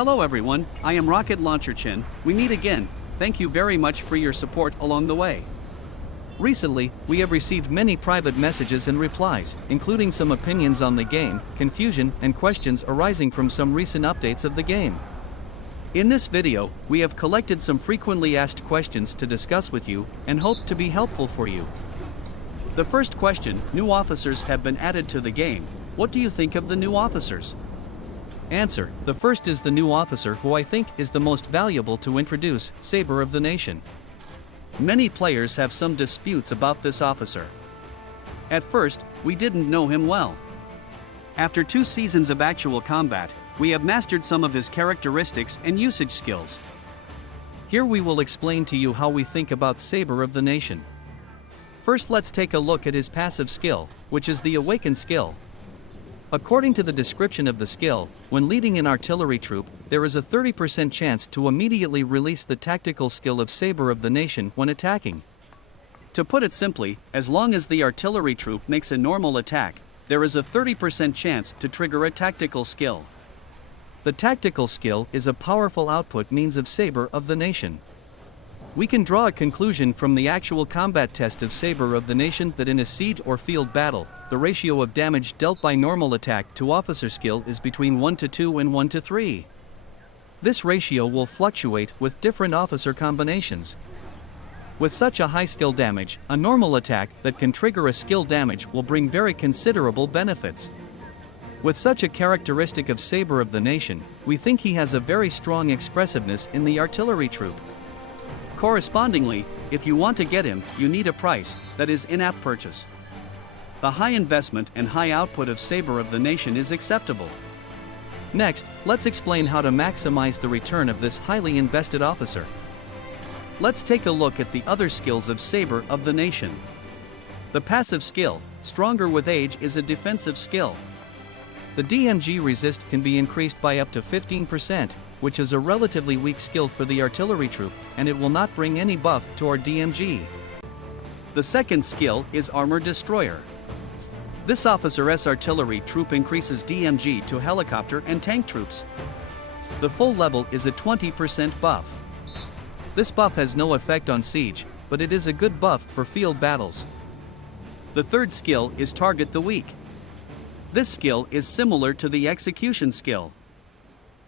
Hello everyone, I am Launcher Chen. We meet again. Thank you very much for your support along the way. Recently, we have received many private messages and replies, including some opinions on the game, confusion, and questions arising from some recent updates of the game. In this video, we have collected some frequently asked questions to discuss with you, and hope to be helpful for you. The first question: new officers have been added to the game. What do you think of the new officers? Answer: the first is the new officer who I think is the most valuable to introduce, Saber of the Nation. Many players have some disputes about this officer. At first, we didn't know him well. After 2 seasons of actual combat, we have mastered some of his characteristics and usage skills. Here we will explain to you how we think about Saber of the Nation. First, let's take a look at his passive skill, which is the Awaken skill. According to the description of the skill, when leading an artillery troop, there is a 30% chance to immediately release the tactical skill of Saber of the Nation when attacking. To put it simply, as long as the artillery troop makes a normal attack, there is a 30% chance to trigger a tactical skill. The tactical skill is a powerful output means of Saber of the Nation. We can draw a conclusion from the actual combat test of Saber of the Nation that in a siege or field battle, the ratio of damage dealt by normal attack to officer skill is between 1:2 and 1:3. This ratio will fluctuate with different officer combinations. With such a high skill damage, a normal attack that can trigger a skill damage will bring very considerable benefits. With such a characteristic of Saber of the Nation, we think he has a very strong expressiveness in the artillery troop. Correspondingly, if you want to get him, you need a price, that is in-app purchase. The high investment and high output of Saber of the Nation is acceptable. Next, let's explain how to maximize the return of this highly invested officer. Let's take a look at the other skills of Saber of the Nation. The passive skill, Stronger with Age, is a defensive skill. The DMG resist can be increased by up to 15%, which is a relatively weak skill for the artillery troop, and it will not bring any buff to our DMG. The second skill is Armor Destroyer. This officer's artillery troop increases DMG to helicopter and tank troops. The full level is a 20% buff. This buff has no effect on siege, but it is a good buff for field battles. The third skill is Target the Weak. This skill is similar to the Execution skill.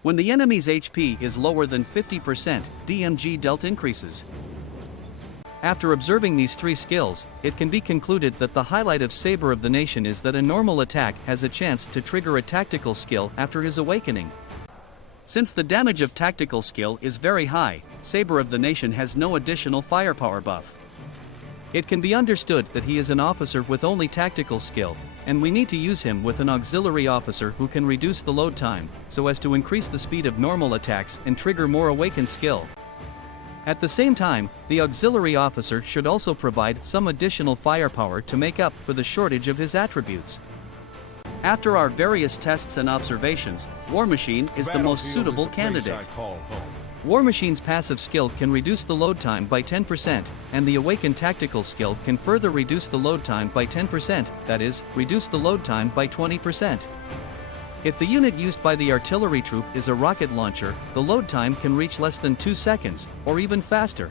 When the enemy's HP is lower than 50%, DMG dealt increases. After observing these 3 skills, it can be concluded that the highlight of Saber of the Nation is that a normal attack has a chance to trigger a tactical skill after his awakening. Since the damage of tactical skill is very high, Saber of the Nation has no additional firepower buff. It can be understood that he is an officer with only tactical skill, and we need to use him with an auxiliary officer who can reduce the load time, so as to increase the speed of normal attacks and trigger more awakened skill. At the same time, the auxiliary officer should also provide some additional firepower to make up for the shortage of his attributes. After our various tests and observations, War Machine is the most suitable candidate. War Machine's passive skill can reduce the load time by 10%, and the Awakened tactical skill can further reduce the load time by 10%, that is, reduce the load time by 20%. If the unit used by the artillery troop is a rocket launcher, the load time can reach less than 2 seconds, or even faster.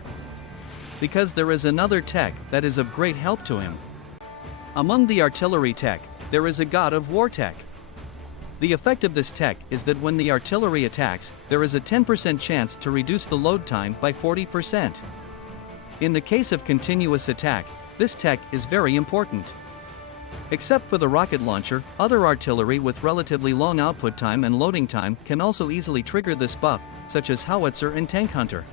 Because there is another tech that is of great help to him. Among the artillery tech, there is a God of War tech. The effect of this tech is that when the artillery attacks, there is a 10% chance to reduce the load time by 40%. In the case of continuous attack, this tech is very important. Except for the rocket launcher, other artillery with relatively long output time and loading time can also easily trigger this buff, such as howitzer and tank hunter.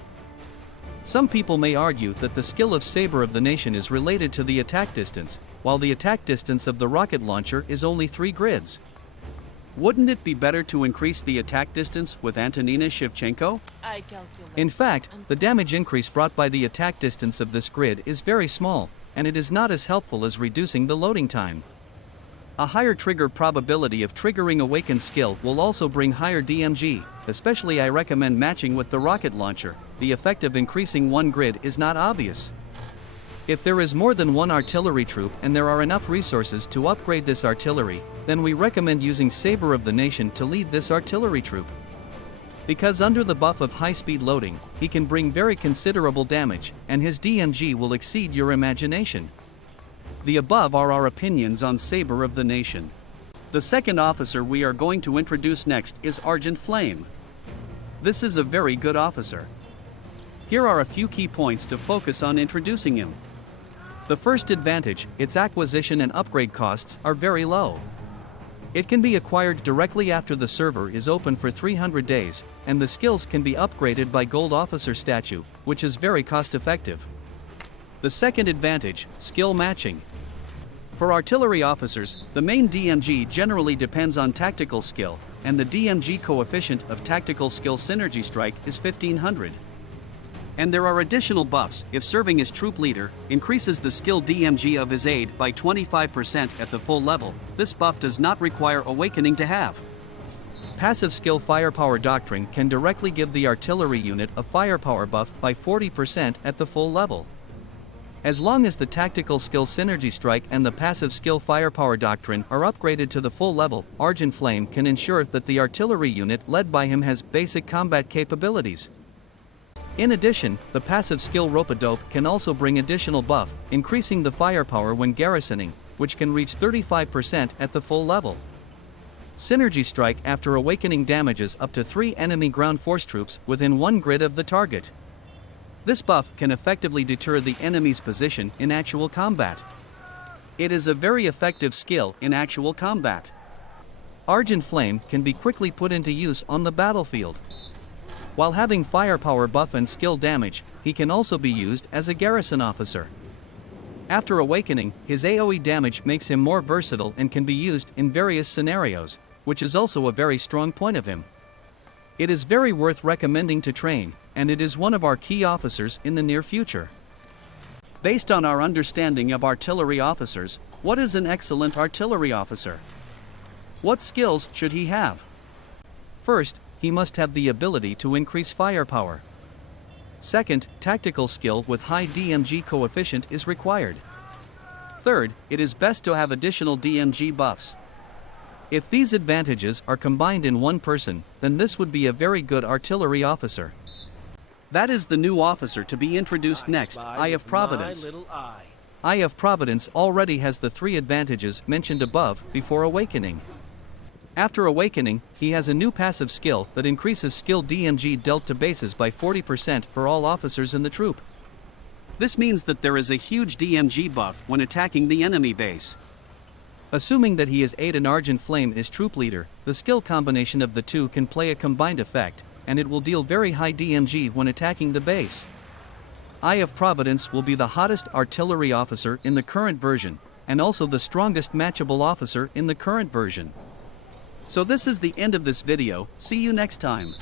Some people may argue that the skill of Saber of the Nation is related to the attack distance, while the attack distance of the rocket launcher is only 3 grids. Wouldn't it be better to increase the attack distance with Antonina Shevchenko? In fact, the damage increase brought by the attack distance of this grid is very small, and it is not as helpful as reducing the loading time. A higher trigger probability of triggering Awakened skill will also bring higher DMG, especially I recommend matching with the rocket launcher. The effect of increasing one grid is not obvious. If there is more than one artillery troop and there are enough resources to upgrade this artillery, then we recommend using Saber of the Nation to lead this artillery troop. Because under the buff of high-speed loading, he can bring very considerable damage, and his DMG will exceed your imagination. The above are our opinions on Saber of the Nation. The second officer we are going to introduce next is Argent Flame. This is a very good officer. Here are a few key points to focus on introducing him. The first advantage, its acquisition and upgrade costs are very low. It can be acquired directly after the server is open for 300 days, and the skills can be upgraded by Gold Officer statue, which is very cost-effective. The second advantage, skill matching. For artillery officers, the main DMG generally depends on tactical skill, and the DMG coefficient of tactical skill synergy strike is 1500. And there are additional buffs if serving as troop leader, increases the skill DMG of his aide by 25% at the full level. This buff does not require awakening to have. Passive skill firepower doctrine can directly give the artillery unit a firepower buff by 40% at the full level. As long as the tactical skill synergy strike and the passive skill firepower doctrine are upgraded to the full level, Argent Flame can ensure that the artillery unit led by him has basic combat capabilities. In addition, the passive skill Rope-a-Dope can also bring additional buff, increasing the firepower when garrisoning, which can reach 35% at the full level. Synergy Strike after awakening damages up to 3 enemy ground force troops within 1 grid of the target. This buff can effectively deter the enemy's position in actual combat. It is a very effective skill in actual combat. Argent Flame can be quickly put into use on the battlefield. While having firepower buff and skill damage, he can also be used as a garrison officer. After awakening, his AoE damage makes him more versatile and can be used in various scenarios, which is also a very strong point of him. It is very worth recommending to train, and it is one of our key officers in the near future. Based on our understanding of artillery officers, what is an excellent artillery officer? What skills should he have? First, he must have the ability to increase firepower. Second, tactical skill with high DMG coefficient is required. Third, it is best to have additional DMG buffs. If these advantages are combined in one person, then this would be a very good artillery officer. That is the new officer to be introduced next, Eye of Providence. Eye of Providence already has the 3 advantages mentioned above before awakening. After awakening, he has a new passive skill that increases skill DMG dealt to bases by 40% for all officers in the troop. This means that there is a huge DMG buff when attacking the enemy base. Assuming that he is Aid and Argent Flame is troop leader, the skill combination of the two can play a combined effect, and it will deal very high DMG when attacking the base. Eye of Providence will be the hottest artillery officer in the current version, and also the strongest matchable officer in the current version. So this is the end of this video. See you next time.